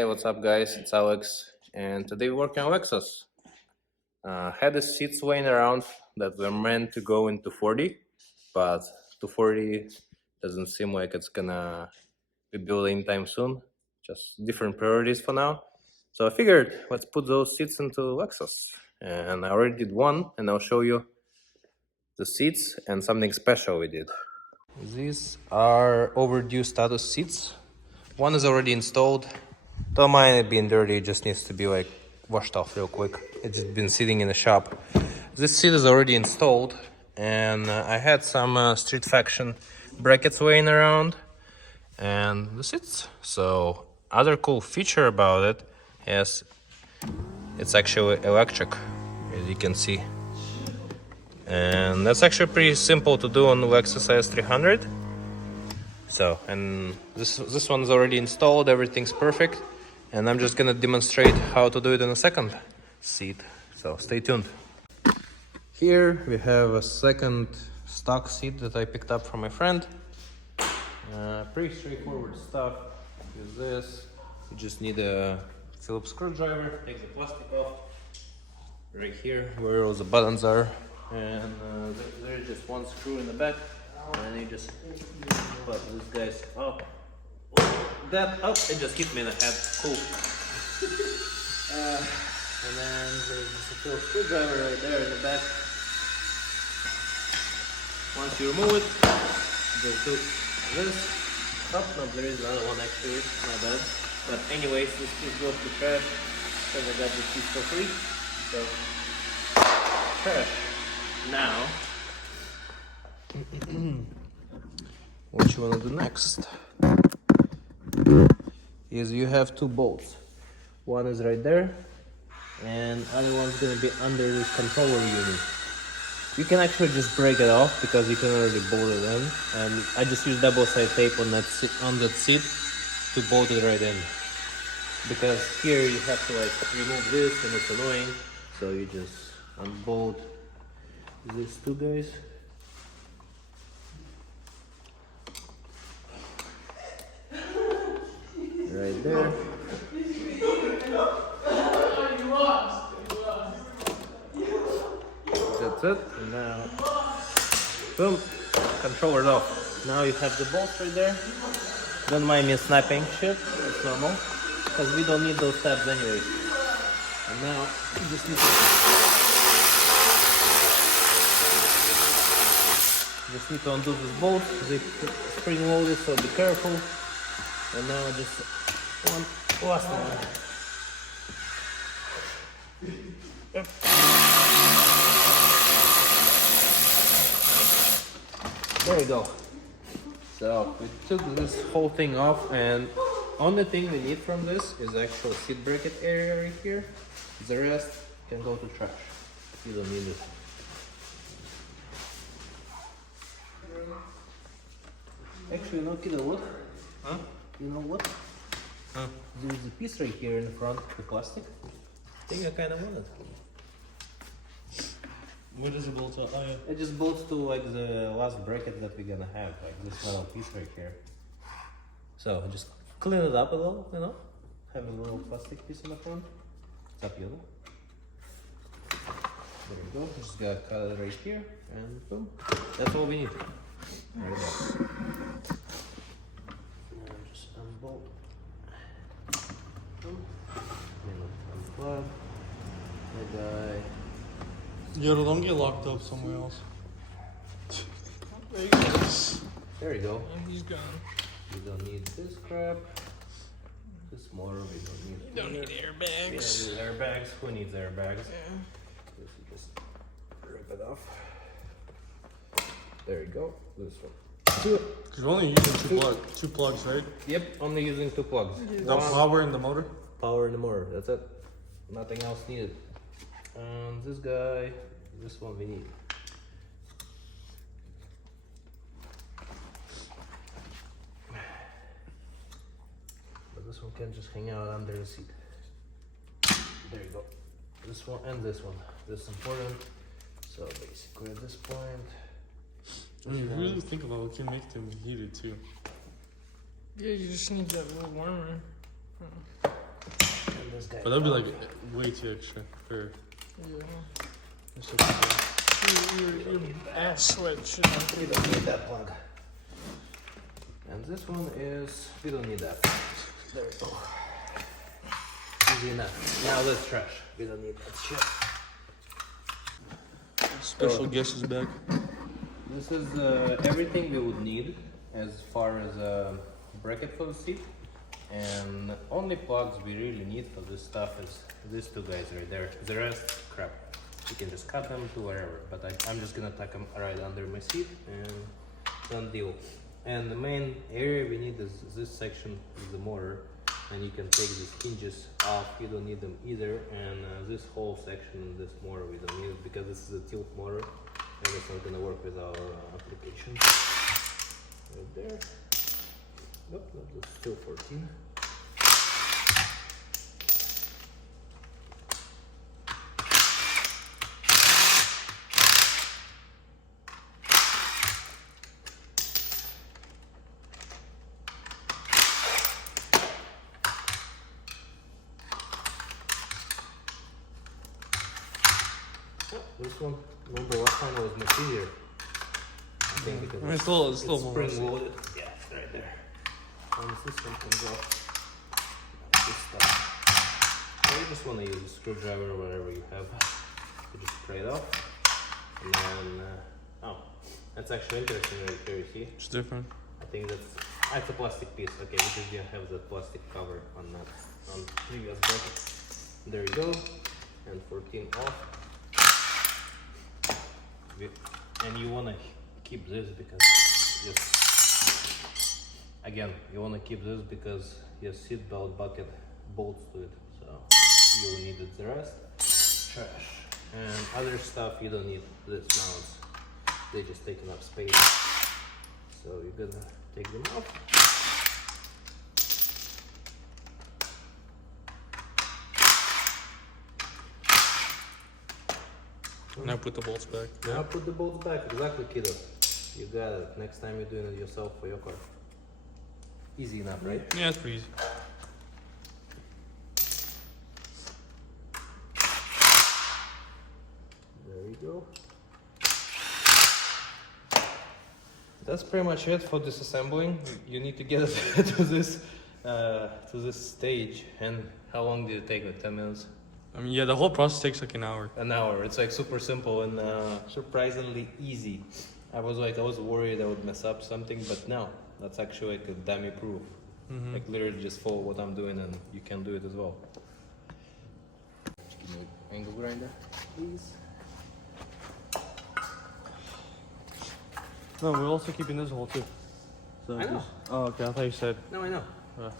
Hey, what's up, guys? It's Alex, and today we're working on Lexus. Had the seats laying around that were meant to go into 40, but 240 doesn't seem like it's gonna be built anytime soon. Just different priorities for now. So I figured let's put those seats into Lexus, and I already did one, and I'll show you the seats and something special we did. These are overdue status seats. One is already installed. Don't mind it being dirty, it just needs to be like washed off real quick. It's just been sitting in the shop. This seat is already installed, and I had some Street Faction brackets laying around, and the seats. So other cool feature about it is it's actually electric, as you can see. And that's actually pretty simple to do on the Lexus is300. So, and this one's already installed, everything's perfect. And I'm just gonna demonstrate how to do it in a second seat. So stay tuned. Here we have a second stock seat that I picked up from my friend. Pretty straightforward stuff. Use this. You just need a Phillips screwdriver. Take the plastic off. Right here, where all the buttons are. And there's just one screw in the back. And you just put this guy's up. That up, it just hit me in the head. Cool. And then there's just a Phillips screwdriver right there in the back. Once you remove it, just do this. Oh, no, there is another one actually. My bad. But anyways, this piece goes to trash because I got this piece for free. So, trash. Now, what you want to do next is you have two bolts. One is right there, and other one's gonna be under this controller unit. You can actually just break it off because you can already bolt it in, and I just use double-side tape on that seat to bolt it right in. Because here you have to like remove this, and it's annoying, so you just unbolt these two guys. Right there. That's it. And now, boom, controller's off. Now you have the bolts right there. Don't mind me snapping shit, it's normal. Because we don't need those tabs anyway. And now, you just need to undo this bolt. They spring loaded, so be careful. And now just one last one. Yep. There we go. So we took this whole thing off, and only thing we need from this is actual seat bracket area right here. The rest can go to trash. You don't need it. Actually, you know, kiddo, what? Huh? You know what? Huh? There's a piece right here in the front, the plastic. I think I kind of want it. Where does it bolt to? Oh, yeah. It just bolts to like the last bracket that we're gonna have, like this metal piece right here. So just clean it up a little, you know? Have a little plastic piece in the front. It's up you. There we go. Just gotta cut it right here, and boom. That's all we need. There we go. Just unbolt. Unplug. The guy. Yo, don't get locked up somewhere else. There you go. There you go. And he's gone. We don't need this crap. This motor we don't need. You don't need airbags. We don't need airbags. Who needs airbags? Yeah. Just rip it off. There you go. This one. Because we're only using two plugs, right? Yep, only using two plugs. The power and the motor? Power in the motor, that's it. Nothing else needed. And this guy, this one we need. But this one can just hang out under the seat. There you go. This one and this one. This is important. So basically at this point, I mean, if you really think about it, we can make them heated too. Yeah, you just need that little warmer. guy. But that'd be out. like way too extra for. Yeah. That's so cool. Your ass sweat shit. We don't need that plug. And this one is, we don't need that. There we go. Easy enough. Now that's trash. We don't need that shit. Special guest is back. This is everything we would need as far as a bracket for the seat. And only plugs we really need for this stuff is these two guys right there. The rest, crap. You can just cut them to wherever. But I'm just gonna tuck them right under my seat and done deal. And the main area we need is this section is the motor. And you can take these hinges off, you don't need them either. And this whole section in this motor we don't need it because this is a tilt motor and it's not gonna work with our application. Right there. Nope, that's still 14. This one, remember last time it was much easier. I think because It's a little more spring loaded. Yeah, it's right there. Once this one comes off, this stuff. So you just want to use a screwdriver or whatever you have to just pry it off. And then, oh, that's actually interesting right here, you see? It's different. I think that's a plastic piece, okay, because you have the plastic cover on that, on previous bracket. There you go, and 14 off. And you want to keep this because again you want to keep this because your seat belt bucket bolts to it, so you'll need it. The rest trash, and other stuff you don't need this mounts, they just take enough space, so you're gonna take them off. Now put the bolts back. Now put the bolts back, exactly, kiddo. You got it. Next time you're doing it yourself for your car. Easy enough, right? Yeah, it's pretty easy. There we go. That's pretty much it for disassembling. You need to get it to this stage. And how long did it take? Like 10 minutes? I mean, yeah, the whole process takes like an hour. An hour. It's like super simple and surprisingly easy. I was worried I would mess up something, but no, that's actually like a dummy proof. Like literally just follow what I'm doing and you can do it as well. Just give me an angle grinder, please. No, we're also keeping this hole too. So I know. Oh, okay. I thought you said. No, I know.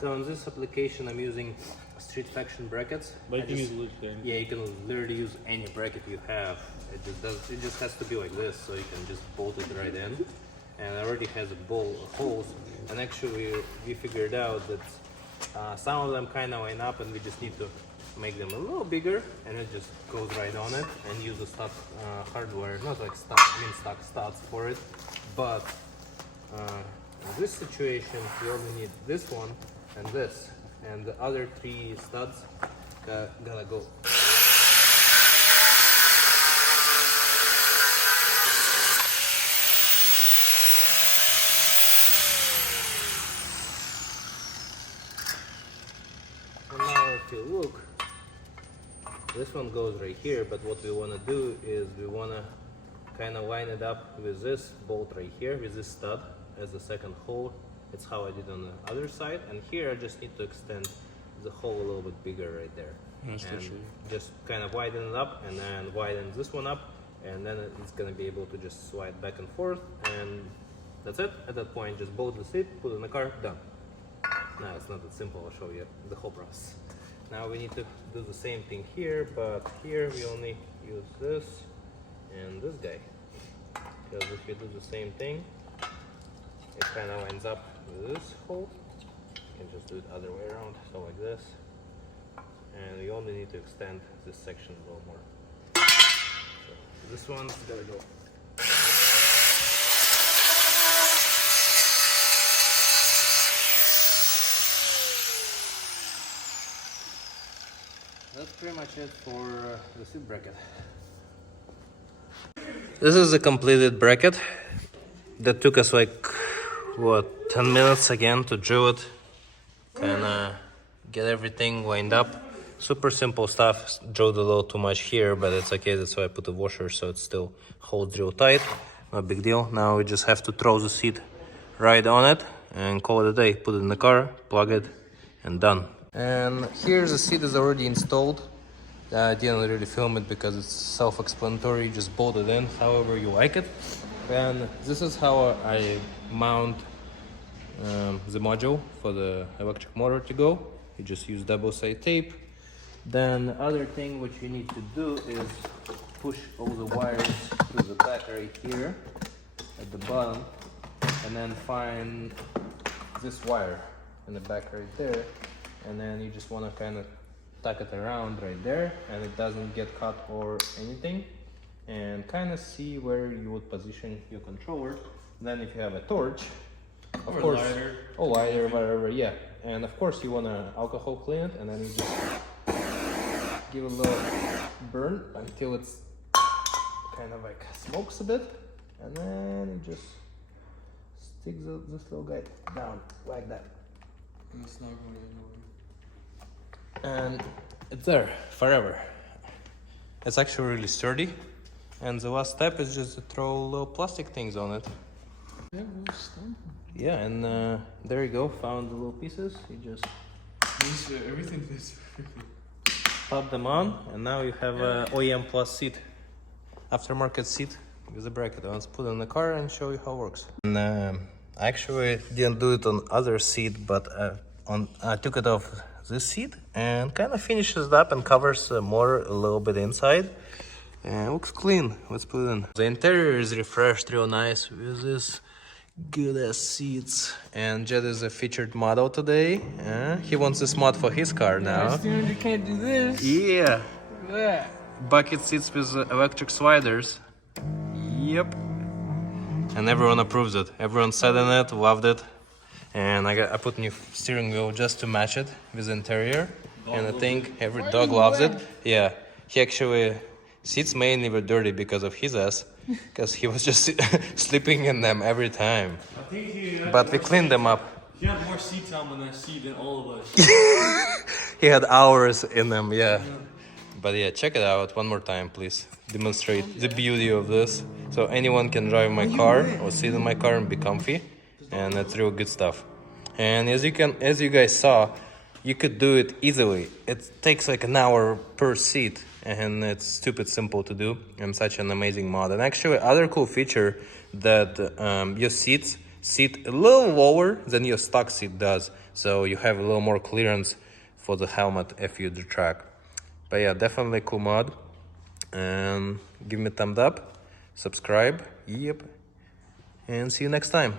So in this application, I'm using street faction brackets. But you I can just- use loose then. Yeah, you can literally use any bracket you have. It just has to be like this, so you can just bolt it right in. And it already has holes. And actually, we figured out that some of them kind of line up, and we just need to make them a little bigger, and it just goes right on it. And use the stock hardware, not like stock studs for it, but in this situation, you only need this one and this, and the other 3 studs gotta go. And now if you look, this one goes right here, but what we want to do is we want to kind of line it up with this bolt right here, with this stud as the second hole. It's how I did on the other side, and here I just need to extend the hole a little bit bigger right there. That's And true. just kind of widen it up, and then widen this one up, and then it's going to be able to just slide back and forth, and that's it. At that point, just bolt the seat, put it in the car, done. Now it's not that simple, I'll show you the whole process. Now we need to do the same thing here, but here we only use this and this guy. Because if you do the same thing, it kind of ends up with this hole. You can just do it other way around, so like this. And you only need to extend this section a little more. So this one's gotta go. that's pretty much it for the seat bracket. This is a completed bracket that took us like, what, 10 minutes again to drill it, kinda get everything lined up. Super simple stuff, drilled a little too much here, but it's okay, that's why I put a washer so it still holds real tight. No big deal. Now we just have to throw the seat right on it and call it a day. Put it in the car, plug it, and done. And here the seat is already installed. I didn't really film it because it's self-explanatory, just bolt it in however you like it. And this is how I mount the module for the electric motor to go. You just use double-sided tape. Then the other thing which you need to do is push all the wires through the back right here at the bottom, and then find this wire in the back right there, and then you just want to kind of tuck it around right there and it doesn't get cut or anything, and kind of see where you would position your controller. Then if you have a torch, of course, lighter. Or lighter, whatever, yeah. And of course you want to alcohol clean it, and then you just give it a little burn until it's kind of like smokes a bit, and then you just stick this little guy down like that. And it's not going anywhere. And it's there forever. It's actually really sturdy, and the last step is just to throw little plastic things on it. Yeah, we'll stump. Yeah, and there you go, found the little pieces. You just Everything fits perfectly. pop them on, and now you have a OEM Plus seat, aftermarket seat with a bracket. Let's put it in the car and show you how it works. And I actually didn't do it on other seat, but I took it off this seat and kind of finishes it up and covers the motor a little bit inside. And it looks clean. Let's put it in. The interior is refreshed real nice with this good ass seats. And Jed is a featured model today. He wants this mod for his car now. You can't do this. Yeah. Yeah. Bucket seats with electric sliders. Yep. And everyone approves it. Everyone sat in it, loved it. And I put new steering wheel just to match it with the interior. And I think every dog loves it. Yeah. He actually, seats mainly were dirty because of his ass. Because he was just sleeping in them every time. I think he But we cleaned them up. He had more seat time on that seat than all of us. He had hours in them, yeah. But yeah, check it out one more time, please. Demonstrate the beauty of this. So anyone can drive my car or sit in my car and be comfy. And it's real good stuff. And as you guys saw, you could do it easily. It takes like an hour per seat, and it's stupid simple to do, and such an amazing mod. And actually, other cool feature that your seats sit a little lower than your stock seat does, so you have a little more clearance for the helmet if you do track. But yeah, definitely a cool mod. And give me a thumbs up, subscribe, yep, and see you next time.